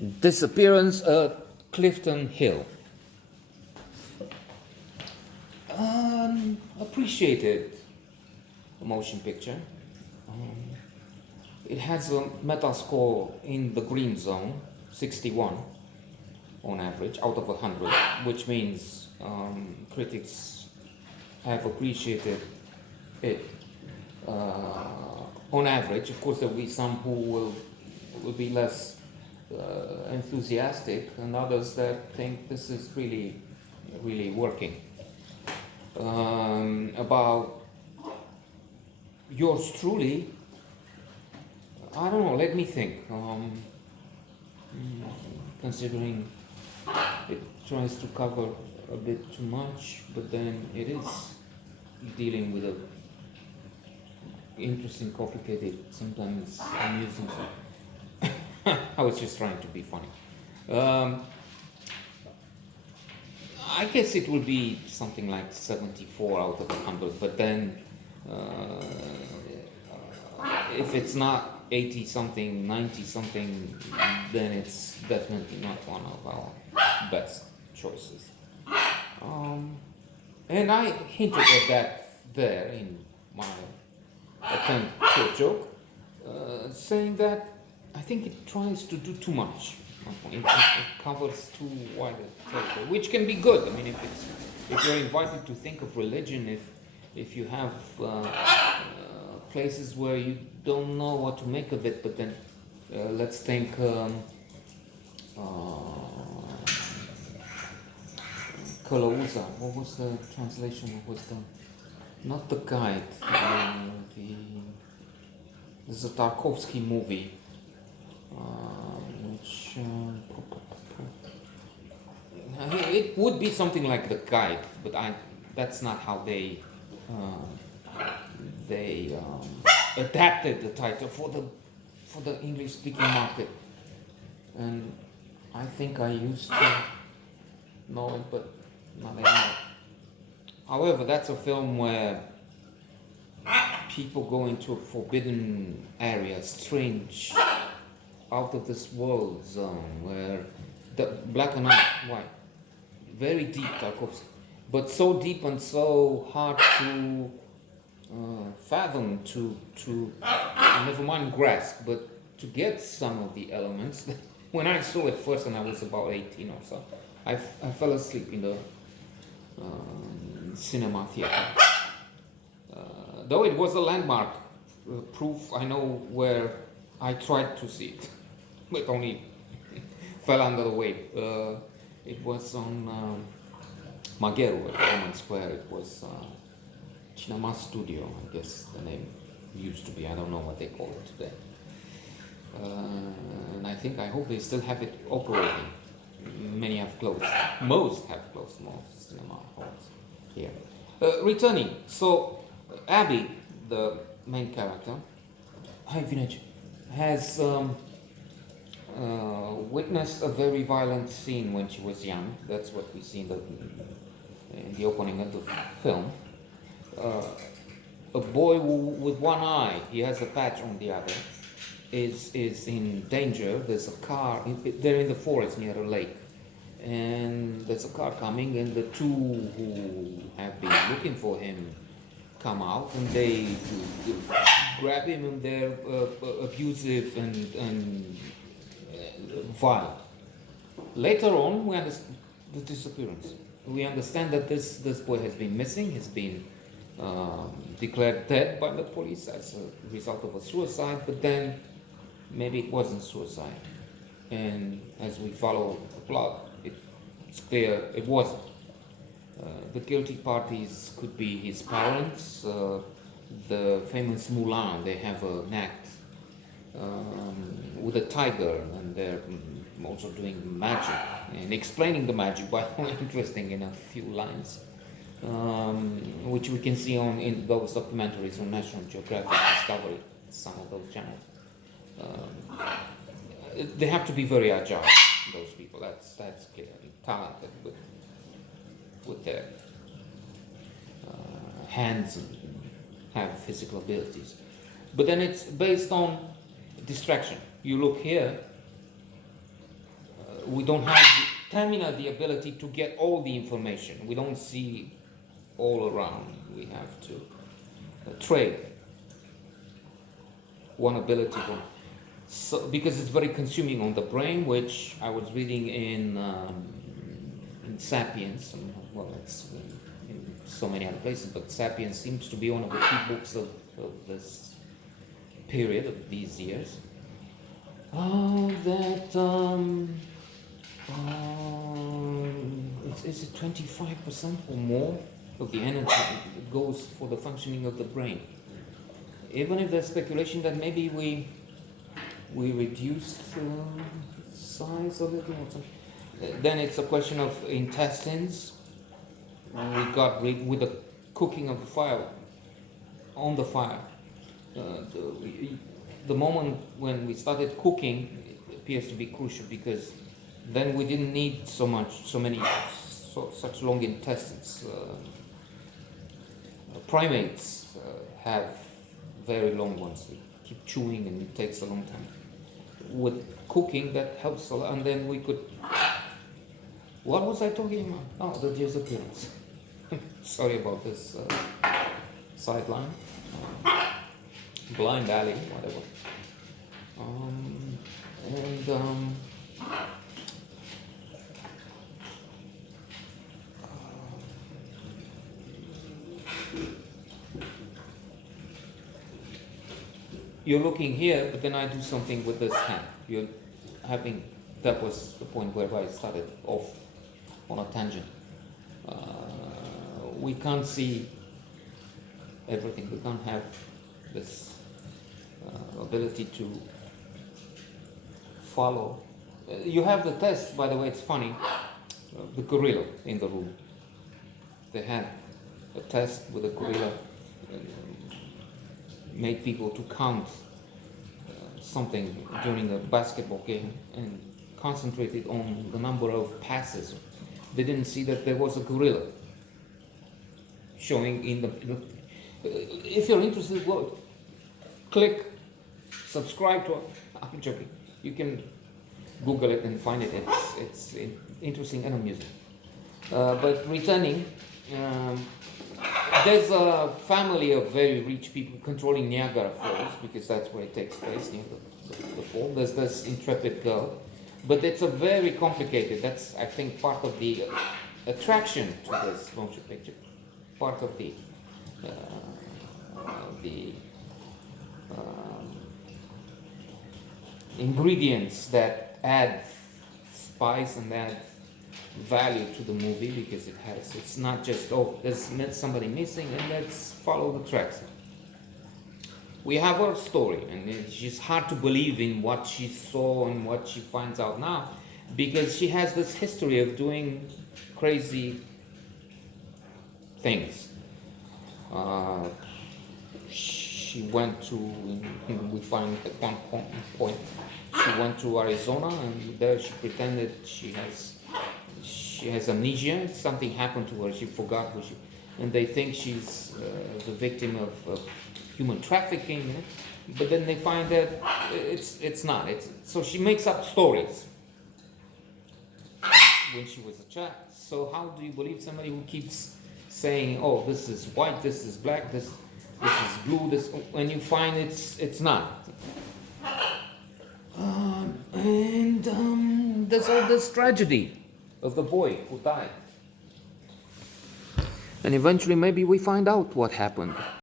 Disappearance at Clifton Hill. Appreciated motion picture. It has a meta score in the green zone, 61 on average out of 100, which means critics have appreciated it on average. Of course, there will be some who will be less enthusiastic, and others that think this is really working. About yours truly, I don't know, let me think. Considering it tries to cover a bit too much, but then it is dealing with a interesting, complicated, sometimes amusing stuff. I was just trying to be funny. I guess it will be something like 74 out of 100, but then if it's not 80 something, 90 something, then it's definitely not one of our best choices. And I hinted at that there in my attempt to a joke, saying that I think it tries to do too much. It covers too wide a territory, which can be good. I mean, if you're invited to think of religion, if you have places where you don't know what to make of it, but then let's think Kalauza. What was the translation? What was not the guide? There's a Tarkovsky movie. Which it would be something like The Guide, but that's not how they adapted the title for the English speaking market, and I think I used to know it, but not anymore. However, that's a film where people go into a forbidden area, strange, out of this world zone, where the black and white, very deep Tarkovsky, but so deep and so hard to fathom, to never mind grasp, but to get some of the elements. When I saw it first, and I was about 18 or so, I fell asleep in the cinema theater. Though it was a landmark proof, I know where I tried to see it, but only fell under the weight. It was on Magheru at Roman Square. It was Cinema Studio, I guess the name used to be. I don't know what they call it today. And I hope they still have it operating. Many have closed. Most have closed, most cinema halls here. Returning, so Abby, the main character, has witnessed a very violent scene when she was young. That's what we see in the opening of the film. A boy with one eye, he has a patch on the other, is in danger. There's a car, they're in the forest near a lake, and there's a car coming, and the two who have been looking for him come out, and they grab him, and they're abusive and violent. Later on, we understand the disappearance. We understand that this boy has been missing, has been declared dead by the police as a result of a suicide, but then maybe it wasn't suicide. And as we follow the plot, it's clear it wasn't. The guilty parties could be his parents, the famous Mulan. They have an act with a tiger, and they're also doing magic and explaining the magic by interesting in a few lines, which we can see in those documentaries on National Geographic, Discovery, some of those channels. They have to be very agile, those people. That's clear. Talented with their hands and have physical abilities. But then it's based on distraction. You look here, we don't have terminal the ability to get all the information. We don't see all around. We have to trade one ability for, so because it's very consuming on the brain, which I was reading in Sapiens. Well, it's in so many other places, but Sapiens seems to be one of the key books of this period of these years. Is it 25% or more of the energy goes for the functioning of the brain? Even if there's speculation that maybe we reduced size of it or something, then it's a question of intestines. We got rid with the cooking of the fire on the fire. The moment when we started cooking, it appears to be crucial, because then we didn't need such long intestines. Primates have very long ones. They keep chewing and it takes a long time. With cooking, that helps a lot. And then we could. What was I talking about? Oh, the disappearance. Sorry about this sideline. Blind alley, whatever. You're looking here, but then I do something with this hand. You're having, that was the point where I started off on a tangent. We can't see everything. We can't have this ability to follow. You have the test, by the way, it's funny. The gorilla in the room. They had a test with a gorilla, made people to count something during a basketball game and concentrated on the number of passes. They didn't see that there was a gorilla showing in the. If you're interested, well, click subscribe to. I'm joking. You can Google it and find it. It's interesting and amusing. But returning, there's a family of very rich people controlling Niagara Falls, because that's where it takes place, near the fall. There's this intrepid girl, but it's a very complicated. That's, I think, part of the attraction to this motion picture. Part of the ingredients that add spice and add value to the movie, because it's not just, oh, there's somebody missing and let's follow the tracks. We have her story, and it's just hard to believe in what she saw and what she finds out now, because she has this history of doing crazy things. She went to, we find at one point, she went to Arizona, and there she pretended she has amnesia. Something happened to her. She forgot who and they think she's the victim of human trafficking. But then they find that it's not. So she makes up stories when she was a child. So how do you believe somebody who keeps saying, "Oh, this is white, this is black, this is blue," when you find it's not. And there's all this tragedy of the boy who died. And eventually maybe we find out what happened.